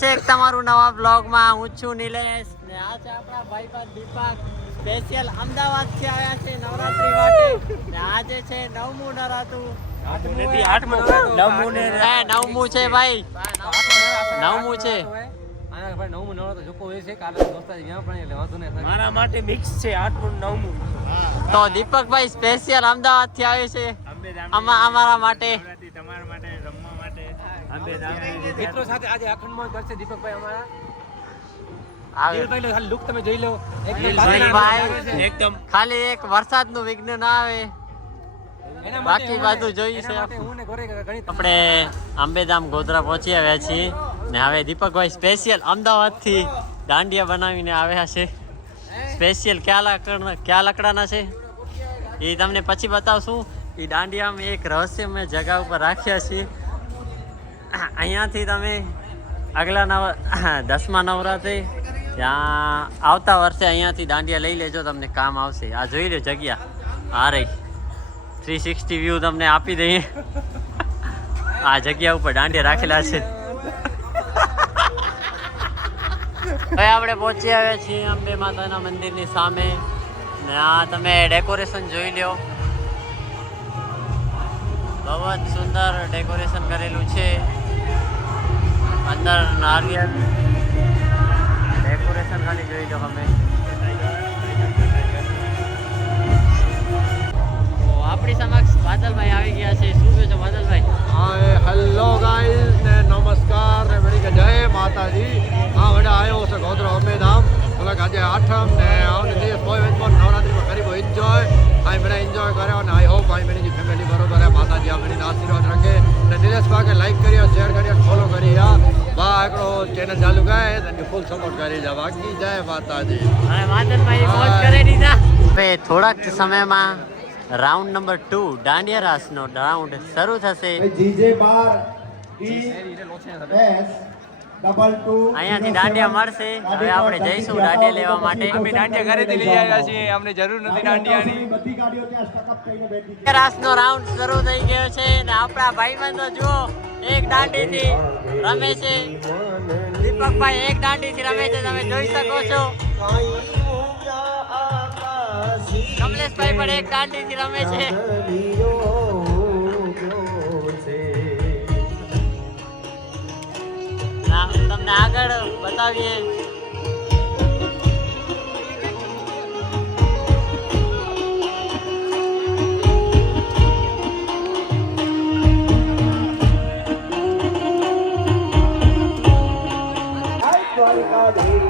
છે એક તમારું નવા બ્લોગમાં હું છું નિલેશ ને આ છે આપણા ભાઈ પર દીપક. સ્પેશિયલ અમદાવાદથી આવ્યા છે નવરાત્રી માટે. ને આજે છે નવમું નરાતું નથી આઠમું નવમું ને હે નવમું છે ભાઈ. નવમું છે. આના ભાઈ નવમું નવરો તો જોકો હોય છે કાલે દોસ્તારી ગયા પણ એટલે વાંધો નહીં મારા માટે મિક્સ છે આઠમું નવમું. તો દીપકભાઈ સ્પેશિયલ અમદાવાદથી આવ્યું છે. આમાં અમારા માટે. તમારા માટે રમવા માટે અંબે ધામની મિત્રો સાથે આજે અખંડમાં કરશે દીપકભાઈ અમારા. લુક તમે જોઈ લો. એકદમ. ખાલી એક વરસાદનું વિઘ્ન ના આવે. બાકી છે. ઘરે ઘણી આપણે આંબેધામ ગોધરા પહોંચી આવ્યા છીએ ને હવે દીપકભાઈ સ્પેશિયલ અમદાવાદથી દાંડિયા બનાવીને આવ્યા છે. સ્પેશિયલ ક્યાં લાકડા ક્યાં લકડાના છે? એ તમને પછી બતાવશું. એ દાંડિયા અમે એક રહસ્યમય જગા ઉપર રાખ્યા છીએ. અહીંયાથી તમે આગલા નવ દસમા નવરાત્રિ ત્યાં આવતા વર્ષે અહીંયાથી દાંડિયા લઈ લેજો, તમને કામ આવશે. આ જોઈ લો જગ્યા. આ રહી. થ્રી સિક્સટી વ્યૂ તમને આપી દઈએ. આ જગ્યા ઉપર દાંડિયા રાખેલા છે. હવે આપણે પહોંચી આવ્યા છીએ અંબે માતાના મંદિરની સામે. ને આ તમે ડેકોરેશન જોઈ લ્યો. બહુ જ સુંદર ડેકોરેશન કરેલું છે. અંદર નારિયેલ ડેકોરેશન ખાલી જોઈ લો તમે તો આપણી સમક્ષ બાદલભાઈ આવી ગયા છે। શું કહો છો બાદલભાઈ? હાય હેલો ગાઈઝ ને નમસ્કાર ને વળી કે જય માતાજી. હા વડા આવ્યો છે ગોધરા અમેધામ એટલે કે આજે આઠમ ને આવને દિવસ કોઈ વેચમાં નવરાત્રીમાં કરીબો એન્જોય આઈ મને એન્જોય કર્યો અને I hope I many family બરોબર હે. માતાજી આ મને આશીર્વાદ રાખે. ને નિલેશ ભાગે લાઈક કર્યો શેર કર્યો ફોલો કરી યા બા એકડો ચેનલ ચાલુ કરે તો ફૂલ સપોર્ટ કરી જા બાકી જય માતાજી. અને માદનભાઈ મોજ કરી દીધા. હવે થોડાક સમયમાં રાઉન્ડ નંબર ટુ દાંડિયા રાસનો રાઉન્ડ શરૂ થશે. જીજે બાર ઈ અહીંયાથી દાંડિયા મળશે. હવે આપણે જઈશું દાંડિયા લેવા માટે. અમે દાંડિયા ઘરેથી લઈ આવ્યા છીએ. અમને જરૂર નથી દાંડિયાની. રાસનો રાઉન્ડ શરૂ થઈ ગયો છે ને આપણા ભાઈબંધો જુઓ એક દાંડીથી રમે છે. દીપકભાઈ એક દાંડીથી રમે છે. તમે જોઈ શકો છો. કમલેશભાઈ પણ એક દાંડીથી રમે છે. તમને આગળ બતાવીએ. ચાલુ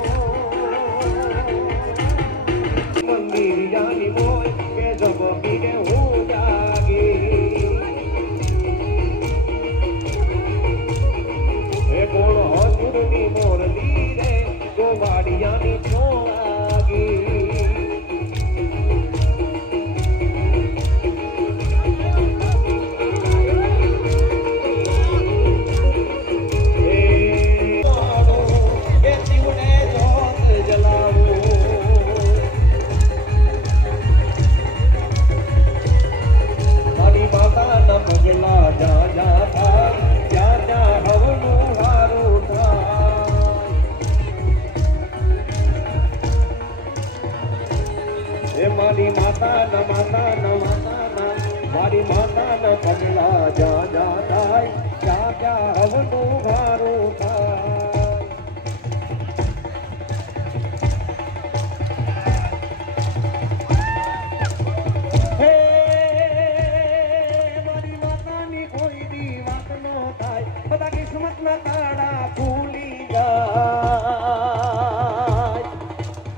વરસાદમાં અખંડ મોજ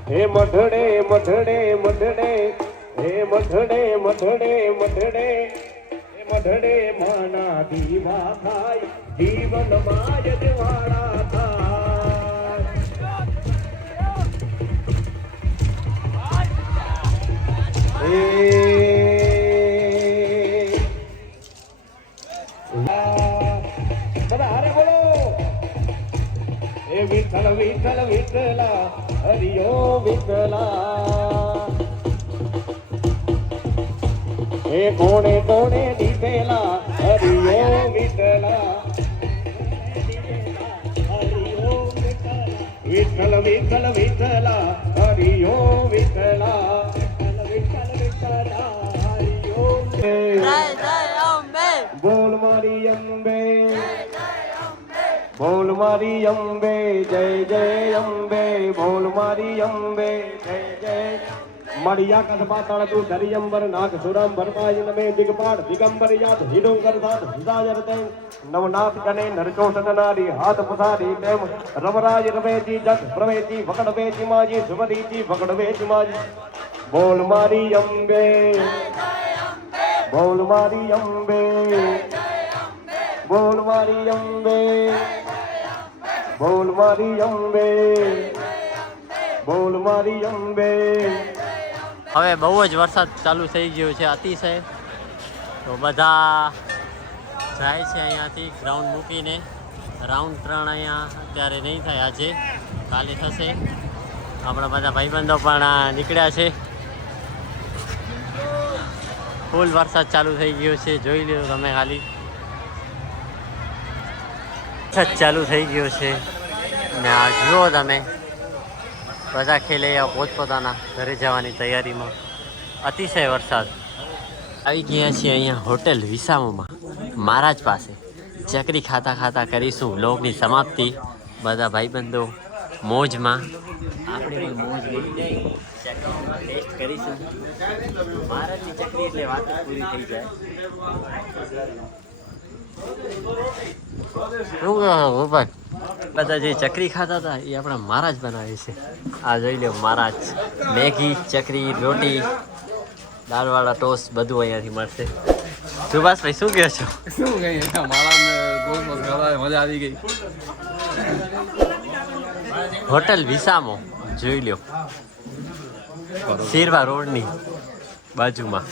હે મઢડે મઢડે મઢડે, હે મઢડે મઢડે મઢડે, હે મઢડે માના દીવા થાય, જીવન માય દેવાળા થાય. એ વિઠ્ઠલ વિઠ્ઠલ વિઠ્ઠલા હરિયો વિઠ્ઠલા. હે કોણે કોણે દીધેલા? મારી અંબે જય જય અંબે બોલ મારી અંબે જય જય મડિયા કદ પાતાળ તું ધરી અંબર નાગ સુરમ ભરપાય નમે દિગપાડ દિગંબર યાત હિડોંગર સાત હિદાયર તે નવનાથ કને નરચોટન નારી હાથ પસારી તેમ રવરાજ રવેજી જગ પ્રવેજી વકડ વેજી માજી સુવદીજી વકડ વેજી માજી બોલ મારી અંબે બોલ મારી અંબે બોલ મારી અંબે બોલ મારી અંબે. બોલ મારી અંબે. હવે બહુ જ વરસાદ ચાલુ થઈ ગયો છે અતિશય. તો બધા જાય છે અહીંયાથી ગ્રાઉન્ડ મૂકીને. રાઉન્ડ ત્રણ અહીંયા અત્યારે નહીં થાય આજે. કાલે થશે. આપણા બધા ભાઈબંધો પણ નીકળ્યા છે. ફૂલ વરસાદ ચાલુ થઈ ગયો છે. જોઈ લો તમે ખાલી. વરસાદ ચાલુ થઈ ગયો છે. ને આ જુઓ તમે, બધા ખેલૈયા પોતપોતાના ઘરે જવાની તૈયારીમાં. અતિશય વરસાદ. આવી ગયા છીએ અહીંયા હોટેલ વિસામોમાં, મહારાજ પાસે. ચકરી ખાતા ખાતા કરીશું બ્લોગની સમાપ્તિ. બધા ભાઈબંધો, મોજમાં. આપણે પણ મોજ લઈ જઈ ચકરીનો ટેસ્ટ કરીશું. મહારાજની ચકરી એટલે વાત પૂરી થઈ જાય. શું કહો બધા જે ચકરી ખાતા હતા એ આપણા મહારાજ બનાવે છે. આ જોઈ લો મહારાજ મેગી ચકરી રોટી દાળવાળા ટોસ બધું અહીંયાથી મળશે. સુભાષભાઈ શું કહો છો? શું કહે? મજા આવી ગઈ. હોટલ વિસામો જોઈ લ્યો. શેરવા રોડની બાજુમાં.